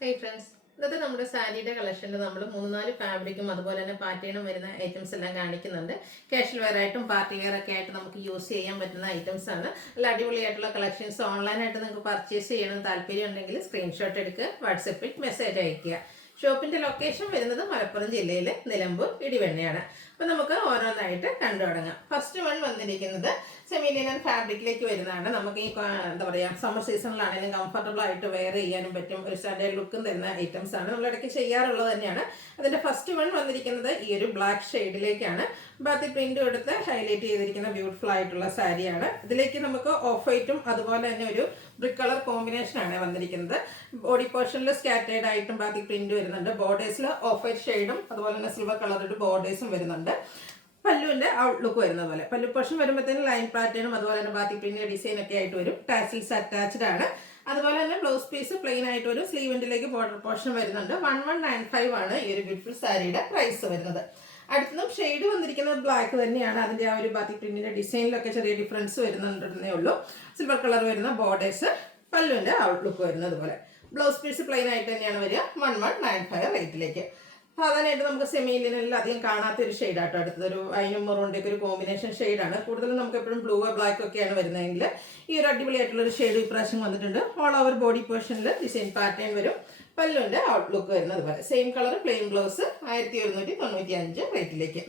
Hey friends, ഇന്നത്തെ നമ്മുടെ സാരിയുടെ കളക്ഷനിൽ നമ്മൾ 3-4 ഫാബ്രിക്കും അതുപോലെ തന്നെ പാറ്റേണും വരുന്ന ഐറ്റംസ് എല്ലാം കാണിക്കുന്നുണ്ട്. കാഷ്വൽ വെയർ ആയിട്ടും പാർട്ടി വെയർ ഒക്കെ ആയിട്ട് നമുക്ക് യൂസ് ചെയ്യാൻ പറ്റുന്ന ഐറ്റംസ് ആണ്. നല്ല അടിപൊളിയായിട്ടുള്ള കളക്ഷൻസ് ഓൺലൈനായിട്ട് നിങ്ങൾക്ക് പർച്ചേസ് ചെയ്യണം താല്പര്യം ഉണ്ടെങ്കിൽ സ്ക്രീൻഷോട്ട് എടുക്കുക, വാട്സപ്പിൽ മെസ്സേജ് അയയ്ക്കുക. ഷോപ്പിന്റെ ലൊക്കേഷൻ വരുന്നത് മലപ്പുറം ജില്ലയിലെ നിലമ്പൂർ ഇടിവെണ്ണയാണ്. അപ്പോൾ നമുക്ക് ഓരോന്നായിട്ട് കണ്ടു തുടങ്ങാം. ഫസ്റ്റ് വൺ വന്നിരിക്കുന്നത് സെമി ലിനൻ ഫാബ്രിക്കിലേക്ക് വരുന്നതാണ്. നമുക്ക് ഈ എന്താ പറയുക സമ്മർ സീസണിലാണെങ്കിലും കംഫർട്ടബിൾ ആയിട്ട് വെയർ ചെയ്യാനും പറ്റും. ഒരു സ്റ്റാൻഡേർഡ് ലുക്കും തരുന്ന ഐറ്റംസ് ആണ്. നമ്മൾ ഇടയ്ക്ക് ചെയ്യാറുള്ളത് തന്നെയാണ്. അതിന്റെ ഫസ്റ്റ് വൺ വന്നിരിക്കുന്നത് ഈ ഒരു ബ്ലാക്ക് ഷെയ്ഡിലേക്കാണ്. ബാത്തി പ്രിന്റ് എടുത്ത് ഹൈലൈറ്റ് ചെയ്തിരിക്കുന്ന ബ്യൂട്ടിഫുൾ ആയിട്ടുള്ള സാരിയാണ്. ഇതിലേക്ക് നമുക്ക് ഓഫ് വൈറ്റും അതുപോലെ തന്നെ ഒരു ബ്രിക്ക് കളർ കോമ്പിനേഷൻ ആണ് വന്നിരിക്കുന്നത്. ബോഡി പോർഷനിൽ സ്കാറ്റേഡ് ആയിട്ടും ബാത്തി പ്രിന്റ് വരുന്നുണ്ട്. ബോർഡേഴ്സിൽ ഓഫ് വൈറ്റ് ഷെയ്ഡും അതുപോലെ തന്നെ സിൽവർ കളറിന്റെ ബോർഡേഴ്സും വരുന്നുണ്ട്. പല്ലുവിന്റെ ഔട്ട്ലുക്ക് വരുന്ന പോലെ പല്ലു പോർഷൻ വരുമ്പോഴത്തേനും ലൈൻ പാറ്റേണും അതുപോലെ തന്നെ ബാത്തി പ്രിന്റ് ഡിസൈൻ ഒക്കെ ആയിട്ട് വരും. ടാസിൽസ് അറ്റാച്ച്ഡ് ആണ്. അതുപോലെ തന്നെ ബ്ലൗസ് പീസ് പ്ലെയിൻ ആയിട്ട് ഒരു സ്ലീവിൻ്റിലേക്ക് ബോർഡർ പോർഷൻ വരുന്നുണ്ട്. 1195 ആണ് ഈ ഒരു ബ്യൂട്ടിഫുൾ സാരിയുടെ പ്രൈസ് വരുന്നത്. അടുത്തതും ഷെയ്ഡ് വന്നിരിക്കുന്നത് ബ്ലാക്ക് തന്നെയാണ്. അതിന്റെ ആ ഒരു ബാത്തി പ്രിന്റിന്റെ ഡിസൈനിലൊക്കെ ചെറിയ ഡിഫറൻസ് വരുന്നുണ്ടെന്നേ ഉള്ളൂ. സിൽവർ കളർ വരുന്ന ബോർഡേഴ്സ്, പല്ലുവിന്റെ ഔട്ട്ലുക്ക് വരുന്നത് പോലെ. ബ്ലൗസ് പീസ് പ്ലെയിൻ ആയിട്ട് തന്നെയാണ് വരിക. 1195 റേറ്റിലേക്ക്. സാധാരണയായിട്ട് നമുക്ക് സെമി ലിനനിൽ അധികം കാണാത്ത ഒരു ഷെയ്ഡാട്ടോ അടുത്തത്. ഒരു വൈനും മെറൂണിൻ്റെ ഒക്കെ ഒരു കോമ്പിനേഷൻ ഷെയ്ഡാണ്. കൂടുതലും നമുക്ക് എപ്പോഴും ബ്ലൂ ബ്ലാക്ക് ഒക്കെയാണ് വരുന്നതെങ്കിൽ ഈ ഒരു അടിപൊളിയായിട്ടുള്ള ഒരു ഷെയ്ഡ് ഇപ്രാവശ്യം വന്നിട്ടുണ്ട്. ഓൾ ഓവർ ബോഡി പോർഷനിൽ ഡിസൈൻ പാറ്റേൺ വരും. പല്ലുവിൻ്റെ ഔട്ട്ലുക്ക് വരുന്നത് പോലെ. സെയിം കളർ പ്ലെയിൻ ബ്ലൗസ് 1195 റേറ്റിലേക്ക്.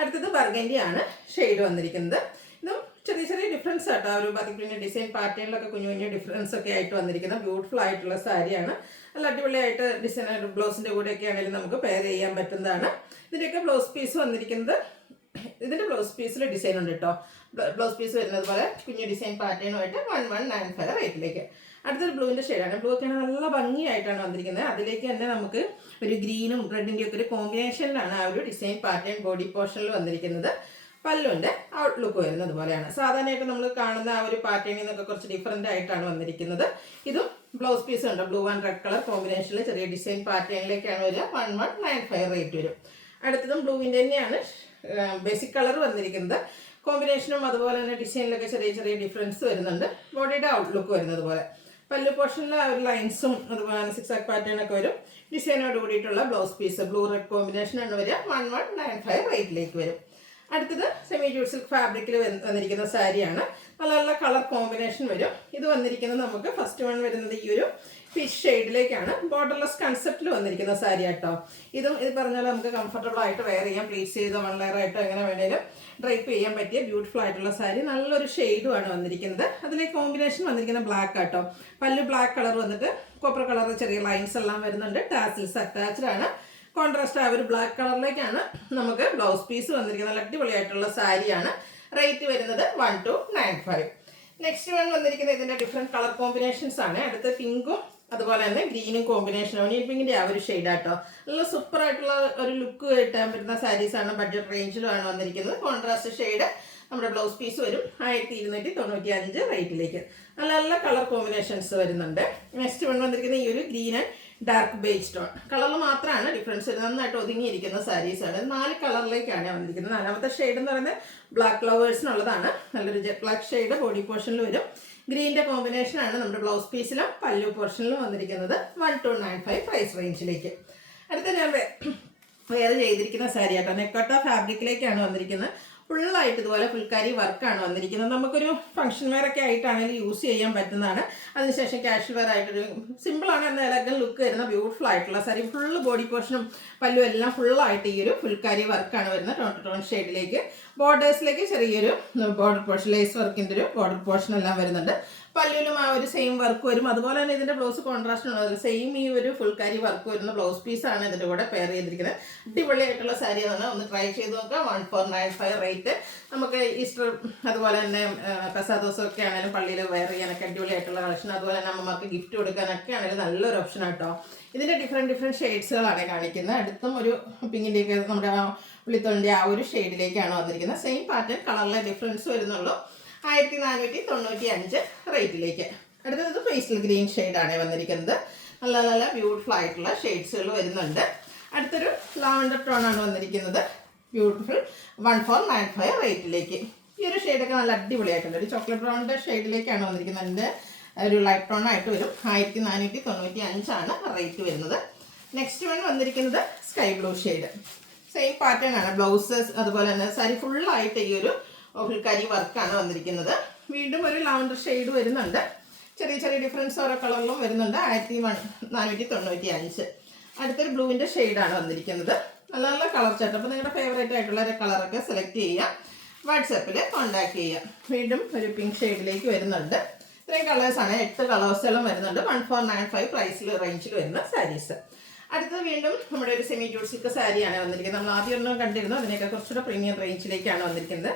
അടുത്തത് ബർഗൻഡി ആണ് ഷെയ്ഡ് വന്നിരിക്കുന്നത്. ഇതും ചെറിയ ചെറിയ ഡിഫറൻസ് ആട്ടോ. ഒരു ബാത്തി പ്രിന്റ് ഡിസൈൻ പാറ്റേണിലൊക്കെ കുഞ്ഞു കുഞ്ഞു ഡിഫറൻസ് ഒക്കെ ആയിട്ട് വന്നിരിക്കുന്ന ബ്യൂട്ടിഫുൾ ആയിട്ടുള്ള സാരിയാണ്. നല്ല അടിപൊളിയായിട്ട് ഡിസൈൻ ബ്ലൗസിന്റെ കൂടെയൊക്കെ ആണെങ്കിലും നമുക്ക് പെയർ ചെയ്യാൻ പറ്റുന്നതാണ്. ഇതിൻ്റെയൊക്കെ ബ്ലൗസ് പീസ് വന്നിരിക്കുന്നത് ഇതിന്റെ ബ്ലൗസ് പീസിൽ ഡിസൈൻ ഉണ്ട് കേട്ടോ. ബ്ലൗസ് പീസ് വരുന്നത് പോലെ കുഞ്ഞു ഡിസൈൻ പാറ്റേണുമായിട്ട് 1195 റേറ്റിലേക്ക്. അടുത്തൊരു ബ്ലൂവിന്റെ ഷെയ്ഡാണ്. ബ്ലൂ ഒക്കെയാണ് നല്ല ഭംഗിയായിട്ടാണ് വന്നിരിക്കുന്നത്. അതിലേക്ക് തന്നെ നമുക്ക് ഒരു ഗ്രീനും റെഡിന്റെ ഒക്കെ ഒരു കോമ്പിനേഷനിലാണ് ആ ഒരു ഡിസൈൻ പാറ്റേൺ ബോഡി പോർഷനിൽ വന്നിരിക്കുന്നത്. പല്ലുവിൻ്റെ ഔട്ട്ലുക്ക് വരുന്നത് പോലെയാണ്. സാധാരണയായിട്ട് നമ്മൾ കാണുന്ന ആ ഒരു പാറ്റേണിൽ നിന്നൊക്കെ കുറച്ച് ഡിഫറെൻ്റ് ആയിട്ടാണ് വന്നിരിക്കുന്നത്. ഇതും ബ്ലൗസ് പീസ് ഉണ്ട്. ബ്ലൂ ആൻഡ് റെഡ് കളർ കോമ്പിനേഷനിൽ ചെറിയ ഡിസൈൻ പാറ്റേണിലേക്കാണ് വരിക. 1195 റേറ്റ് വരും. അടുത്തതും ബ്ലൂവിൻ്റെ തന്നെയാണ് ബേസിക് കളർ വന്നിരിക്കുന്നത്. കോമ്പിനേഷനും അതുപോലെ തന്നെ ഡിസൈനിലൊക്കെ ചെറിയ ചെറിയ ഡിഫറൻസ് വരുന്നുണ്ട്. ബോഡിയുടെ ഔട്ട്ലുക്ക് വരുന്നത് പോലെ. പല്ലു പോർഷനിൽ ആ ഒരു ലൈൻസും അതുപോലെ സിക്സാക് പാറ്റേൺ ഒക്കെ വരും. ഡിസൈനോട് കൂടിയിട്ടുള്ള ബ്ലൗസ് പീസ് ബ്ലൂ റെഡ് കോമ്പിനേഷനാണ് വരിക. 1195 റേറ്റിലേക്ക് വരും. അടുത്തത് സെമി ജൂട്ട് സിൽക്ക് ഫാബ്രിക്കിൽ വന്നിരിക്കുന്ന സാരിയാണ്. നല്ല നല്ല കളർ കോമ്പിനേഷൻ വരും. ഇത് വന്നിരിക്കുന്നത് നമുക്ക് ഫസ്റ്റ് വൺ വരുന്നത് ഈ ഒരു ഫിഷ് ഷെയ്ഡിലേക്കാണ്. ബോർഡർലെസ് കൺസെപ്റ്റിൽ വന്നിരിക്കുന്ന സാരി ആട്ടോ. ഇത് പറഞ്ഞാൽ നമുക്ക് കംഫർട്ടബിൾ ആയിട്ട് വെയർ ചെയ്യാം. പ്ലീറ്റ്സ് ചെയ്ത് 1 ലെയർ ആയിട്ടോ എങ്ങനെ വേണേലും ഡ്രൈപ്പ് ചെയ്യാൻ പറ്റിയ ബ്യൂട്ടിഫുൾ ആയിട്ടുള്ള സാരി. നല്ലൊരു ഷെയ്ഡുമാണ് വന്നിരിക്കുന്നത്. അതിലേക്ക് കോമ്പിനേഷൻ വന്നിരിക്കുന്ന ബ്ലാക്ക് ആട്ടോ. പല്ലു ബ്ലാക്ക് കളർ വന്നിട്ട് കോപ്പർ കളർ ചെറിയ ലൈൻസ് എല്ലാം വരുന്നുണ്ട്. ടാസിൽസ് അറ്റാച്ച്ഡ് ആണ്. കോൺട്രാസ്റ്റ് ആ ഒരു ബ്ലാക്ക് കളറിലേക്കാണ് നമുക്ക് ബ്ലൗസ് പീസ് വന്നിരിക്കുന്നത്. നല്ല അടിപൊളിയായിട്ടുള്ള സാരിയാണ്. റേറ്റ് വരുന്നത് 1295. നെക്സ്റ്റ് വൺ വന്നിരിക്കുന്നത് ഇതിന്റെ ഡിഫറെന്റ് കളർ കോമ്പിനേഷൻസ് ആണ്. അടുത്ത പിങ്കും അതുപോലെ തന്നെ ഗ്രീനും കോമ്പിനേഷൻ ഓണിയൻ പിങ്കിന്റെ ആ ഒരു ഷെയ്ഡാട്ടോ. നല്ല സൂപ്പർ ആയിട്ടുള്ള ഒരു ലുക്ക് കിട്ടാൻ പറ്റുന്ന സാരീസ് ആണ്. ബഡ്ജറ്റ് റേഞ്ചിലുമാണ് വന്നിരിക്കുന്നത്. കോൺട്രാസ്റ്റ് ഷെയ്ഡ് നമ്മുടെ ബ്ലൗസ് പീസ് വരും. 1295 റേറ്റിലേക്ക്. നല്ല നല്ല കളർ കോമ്പിനേഷൻസ് വരുന്നുണ്ട്. നെക്സ്റ്റ് വൺ വന്നിരിക്കുന്നത് ഈ ഒരു green and dark beige stone കളറിൽ മാത്രമാണ് ഡിഫറൻസ് വരുന്നത്. നന്നായിട്ട് ഒതുങ്ങിയിരിക്കുന്ന സാരീസാണ്. 4 കളറിലേക്കാണ് വന്നിരിക്കുന്നത്. 4ാമത്തെ ഷെയ്ഡ് എന്ന് പറയുന്നത് ബ്ലാക്ക് ലവേഴ്സിനുള്ളതാണ്. നല്ലൊരു ജെറ്റ് ബ്ലാക്ക് ഷെയ്ഡ് ബോഡി പോർഷനിൽ വരും. ഗ്രീൻ്റെ കോമ്പിനേഷനാണ് നമ്മുടെ ബ്ലൗസ് പീസിലും പല്ലു പോർഷനിലും വന്നിരിക്കുന്നത്. 1295 പ്രൈസ് റേഞ്ചിലേക്ക്. അടുത്ത ഞാൻ വെയർ ചെയ്തിരിക്കുന്ന സാരി ആട്ടോ. നെക്കോട്ട ഫാബ്രിക്കിലേക്കാണ് വന്നിരിക്കുന്നത്. ഫുള്ളായിട്ട് ഇതുപോലെ ഫുൾക്കാരി വർക്കാണ് വന്നിരിക്കുന്നത്. നമുക്കൊരു ഫംഗ്ഷൻ വെയർ ഒക്കെ ആയിട്ടാണെങ്കിൽ യൂസ് ചെയ്യാൻ പറ്റുന്നതാണ്. അതിനുശേഷം കാഷ്വൽ വെയർ ആയിട്ടൊരു സിമ്പിളാണ് എന്ന എലഗൻ ലുക്ക് വരുന്ന ബ്യൂട്ടിഫുൾ ആയിട്ടുള്ള സാരി. ഫുള്ള് ബോഡി പോർഷനും പല്ലും എല്ലാം ഫുള്ളായിട്ട് ഈ ഒരു ഫുൾക്കാരി വർക്കാണ് വരുന്നത്. ടോൺ ഷെയ്ഡിലേക്ക്. ബോർഡേഴ്സിലേക്ക് ചെറിയൊരു ബോർഡർ പോർഷൻ ലേസ് വർക്കിൻ്റെ ഒരു ബോർഡർ പോർഷൻ എല്ലാം വരുന്നുണ്ട്. പല്ലുവിലും ആ ഒരു സെയിം വർക്ക് വരും. അതുപോലെ തന്നെ ഇതിന്റെ ബ്ലൗസ് കോൺട്രാസ്റ്റ് ഉള്ളത് സെയിം ഈ ഒരു ഫുൾക്കാരി വർക്ക് വരുന്ന ബ്ലൗസ് പീസാണ് ഇതിന്റെ കൂടെ പെയർ ചെയ്തിരിക്കുന്നത്. അടിപൊളിയായിട്ടുള്ള സാരി ആണ്. ഒന്ന് ട്രൈ ചെയ്ത് നോക്കാം. 1495 റേറ്റ്. നമുക്ക് ഈസ്റ്റർ അതുപോലെ തന്നെ പെസഹ ദിവസമൊക്കെ ആണെങ്കിലും പള്ളിയിൽ വെയർ ചെയ്യാനൊക്കെ അടിപൊളിയായിട്ടുള്ള കളക്ഷൻ. അതുപോലെ തന്നെ അമ്മമാർക്ക് ഗിഫ്റ്റ് കൊടുക്കാനൊക്കെ ആണെങ്കിലും നല്ലൊരു ഓപ്ഷൻ ആട്ടോ. ഇതിന്റെ ഡിഫറെന്റ് ഷെയ്ഡ്സുകളാണ് കാണിക്കുന്നത്. അടുത്തും ഒരു പിങ്കിൻ്റെയൊക്കെ നമ്മുടെ പുള്ളിത്തോളിൻ്റെ ആ ഒരു ഷെയ്ഡിലേക്കാണ് വന്നിരിക്കുന്നത്. സെയിം പാറ്റേൺ കളറിലെ ഡിഫറൻസ് വരുന്നുള്ളൂ. 1495 റേറ്റിലേക്ക്. അടുത്തത് പേസ്റ്റൽ ഗ്രീൻ ഷെയ്ഡാണ് വന്നിരിക്കുന്നത്. നല്ല നല്ല ബ്യൂട്ടിഫുൾ ആയിട്ടുള്ള ഷെയ്ഡ്സുകൾ വരുന്നുണ്ട്. അടുത്തൊരു ലാവൻഡർ ടോണാണ് വന്നിരിക്കുന്നത്. ബ്യൂട്ടിഫുൾ 1495 റേറ്റിലേക്ക്. ഈ ഒരു ഷെയ്ഡൊക്കെ നല്ല അടിപൊളിയായിട്ടുണ്ട്. ഒരു ചോക്ലേറ്റ് ബ്രൗണിൻ്റെ ഷെയ്ഡിലേക്കാണ് വന്നിരിക്കുന്നത്. അതിൻ്റെ ഒരു ലൈറ്റ് ടോൺ ആയിട്ട് വരും. 1495 റേറ്റ് വരുന്നത്. നെക്സ്റ്റ് വൺ വന്നിരിക്കുന്നത് sky blue shade. Same pattern ആണ്. ബ്ലൗസ് അതുപോലെ തന്നെ സാരി ഫുള്ളായിട്ട് ഈ ഒരു ഫുൾക്കരി വർക്കാണ് വന്നിരിക്കുന്നത്. വീണ്ടും ഒരു ലാവൻഡർ ഷെയ്ഡ് വരുന്നുണ്ട്. ചെറിയ ചെറിയ ഡിഫറൻസ് ഓരോ കളറിലും വരുന്നുണ്ട്. 1495. അടുത്തൊരു ബ്ലൂവിൻ്റെ ഷെയ്ഡാണ് വന്നിരിക്കുന്നത്. നല്ല നല്ല കളർ ചാർട്ട്. അപ്പോൾ നിങ്ങളുടെ ഫേവറേറ്റ് ആയിട്ടുള്ള ഒരു കളറൊക്കെ സെലക്ട് ചെയ്യുക. വാട്സാപ്പിൽ കോൺടാക്ട് ചെയ്യുക. വീണ്ടും ഒരു പിങ്ക് ഷെയ്ഡിലേക്ക് വരുന്നുണ്ട്. ഇത്രയും കളേഴ്സാണ്. 8 കളേഴ്സുകളും വരുന്നുണ്ട്. 1495 പ്രൈസിൽ റേഞ്ചിൽ വരുന്ന സാരീസ്. അടുത്തത് വീണ്ടും നമ്മുടെ ഒരു സെമി ജൂട്ട് സിൽക്ക് സാരിയാണ് വന്നിരിക്കുന്നത്. നമ്മൾ ആദ്യം ഒന്നും കണ്ടിരുന്നു. അതിനൊക്കെ കുറച്ചുകൂടെ പ്രീമിയം റേഞ്ചിലേക്കാണ് വന്നിരിക്കുന്നത്.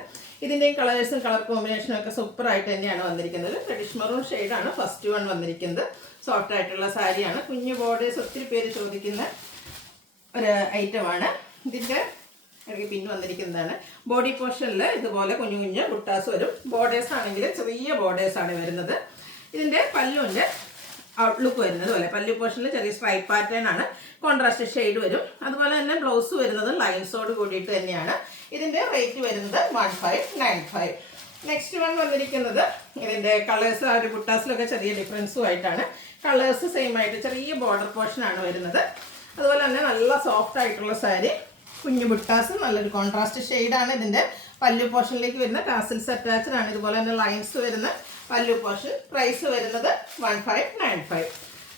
ഇതിൻ്റെയും കളേഴ്സും കളർ കോമ്പിനേഷനും ഒക്കെ സൂപ്പറായിട്ട് തന്നെയാണ് വന്നിരിക്കുന്നത്. റെഡിഷ് മെറൂൺ ഷെയ്ഡാണ് ഫസ്റ്റ് വൺ വന്നിരിക്കുന്നത്. സോഫ്റ്റ് ആയിട്ടുള്ള സാരിയാണ്. കുഞ്ഞു ബോർഡേഴ്സ് ഒത്തിരി പേര് ചോദിക്കുന്ന ഒരു ഐറ്റമാണ്. ഇതിൻ്റെ ഇടയ്ക്ക് പിൻ വന്നിരിക്കുന്നതാണ്. ബോഡി പോർഷനിൽ ഇതുപോലെ കുഞ്ഞു കുഞ്ഞു ബുട്ടാസ് വരും. ബോർഡേഴ്സ് ആണെങ്കിൽ ചെറിയ ബോർഡേഴ്സാണ് വരുന്നത്. ഇതിൻ്റെ പല്ലുവിൻ്റെ ഔട്ട്ലുക്ക് വരുന്നത് പോലെ പല്ലു പോർഷനിൽ ചെറിയ സ്ട്രൈപ്പ് പാറ്റേൺ ആണ്. കോൺട്രാസ്റ്റ് ഷെയ്ഡ് വരും. അതുപോലെ തന്നെ ബ്ലൗസ് വരുന്നത് ലൈൻസോട് കൂടിയിട്ട് തന്നെയാണ്. ഇതിൻ്റെ റേറ്റ് വരുന്നത് 1595. നെക്സ്റ്റ് വൺ വന്നിരിക്കുന്നത് ഇതിൻ്റെ കളേഴ്സ് ആ ഒരു ബുട്ടാസിലൊക്കെ ചെറിയ ഡിഫറൻസും ആയിട്ടാണ്. കളേഴ്സ് സെയിം ആയിട്ട് ചെറിയ ബോർഡർ പോർഷനാണ് വരുന്നത്. അതുപോലെ തന്നെ നല്ല സോഫ്റ്റ് ആയിട്ടുള്ള സാരി, കുഞ്ഞു ബുട്ടാസ്, നല്ലൊരു കോൺട്രാസ്റ്റ് ഷെയ്ഡാണ്. ഇതിൻ്റെ പല്ലു പോർഷനിലേക്ക് വരുന്ന ടാസിൽസ് അറ്റാച്ച്ഡ് ആണ്. ഇതുപോലെ തന്നെ ലൈൻസ് വരുന്ന പല്ലു പോർഷൻ. പ്രൈസ് വരുന്നത് 1595.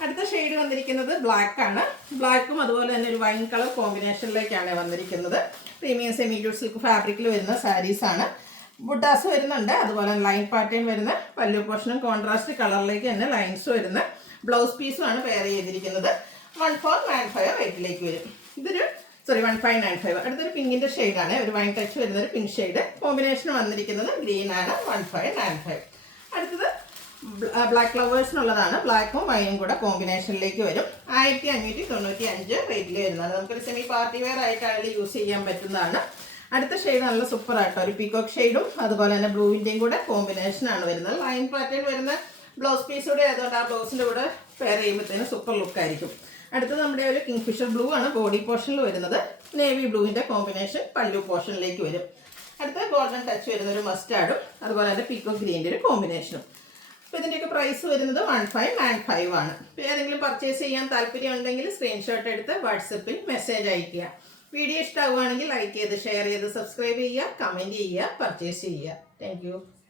അടുത്ത ഷെയ്ഡ് വന്നിരിക്കുന്നത് ബ്ലാക്ക് ആണ്. ബ്ലാക്കും അതുപോലെ തന്നെ ഒരു വൈൻ കളർ കോമ്പിനേഷനിലേക്കാണ് വന്നിരിക്കുന്നത്. പ്രീമിയം സെമി ജൂട്ട് സിൽക്ക് ഫാബ്രിക്കിൽ വരുന്ന സാരീസാണ്. ബുട്ടാസ് വരുന്നുണ്ട്. അതുപോലെ ലൈൻ പാറ്റേൺ വരുന്ന പല്ലു പോർഷനും കോൺട്രാസ്റ്റ് കളറിലേക്ക് തന്നെ ലൈൻസ് വരുന്ന ബ്ലൗസ് പീസുമാണ് പെയർ ചെയ്തിരിക്കുന്നത്. 1495 റേറ്റിലേക്ക് വരും. 1595. അടുത്തൊരു പിങ്കിൻ്റെ ഷെയ്ഡാണ്. ഒരു വൈൻ ടച്ച് വരുന്ന ഒരു പിങ്ക് ഷെയ്ഡ്. കോമ്പിനേഷൻ വന്നിരിക്കുന്നത് ഗ്രീൻ ആണ്. 1595. അടുത്തത് ബ്ലാക്ക് ഫ്ലവേഴ്സിനുള്ളതാണ്. ബ്ലാക്കും വൈനും കൂടെ കോമ്പിനേഷനിലേക്ക് വരും. 1595 റേറ്റിൽ വരുന്നതാണ്. നമുക്കൊരു സെമി പാർട്ടി വെയർ ആയിട്ടാണെങ്കിൽ യൂസ് ചെയ്യാൻ പറ്റുന്നതാണ്. അടുത്ത ഷെയ്ഡ് നല്ല സൂപ്പറായിട്ടോ ഒരു പീകോക്ക് ഷെയ്ഡും അതുപോലെ തന്നെ ബ്ലൂവിൻ്റെയും കൂടെ കോമ്പിനേഷനാണ് വരുന്നത്. ലൈൻ പാറ്റേൺ വരുന്ന ബ്ലൗസ് പീസ് കൂടെ ആയതുകൊണ്ട് ആ ബ്ലൗസിൻ്റെ കൂടെ പെയർ ചെയ്യുമ്പോഴത്തേനും സൂപ്പർ ലുക്കായിരിക്കും. അടുത്തത് നമ്മുടെ ഒരു കിങ്ഫിഷർ ബ്ലൂ ആണ് ബോഡി പോർഷനിൽ വരുന്നത്. നേവി ബ്ലൂവിൻ്റെ കോമ്പിനേഷൻ പല്ലു പോർഷനിലേക്ക് വരും. അടുത്ത ഗോൾഡൻ ടച്ച് വരുന്ന ഒരു മസ്റ്റാർഡും അതുപോലെ തന്നെ പീകോക്ക് ഗ്രീൻ്റെ ഒരു കോമ്പിനേഷനും. അപ്പോൾ ഇതിൻ്റെയൊക്കെ പ്രൈസ് വരുന്നത് 1595 ആണ്. ഇപ്പോൾ ഏതെങ്കിലും പർച്ചേസ് ചെയ്യാൻ താല്പര്യം ഉണ്ടെങ്കിൽ സ്ക്രീൻഷോട്ട് എടുത്ത് വാട്സപ്പിൽ മെസ്സേജ് അയയ്ക്കുക. വീഡിയോ ഇഷ്ടമാവുകയാണെങ്കിൽ ലൈക്ക് ചെയ്ത് ഷെയർ ചെയ്ത് സബ്സ്ക്രൈബ് ചെയ്യുക, കമൻറ്റ് ചെയ്യുക, പർച്ചേസ് ചെയ്യുക. താങ്ക്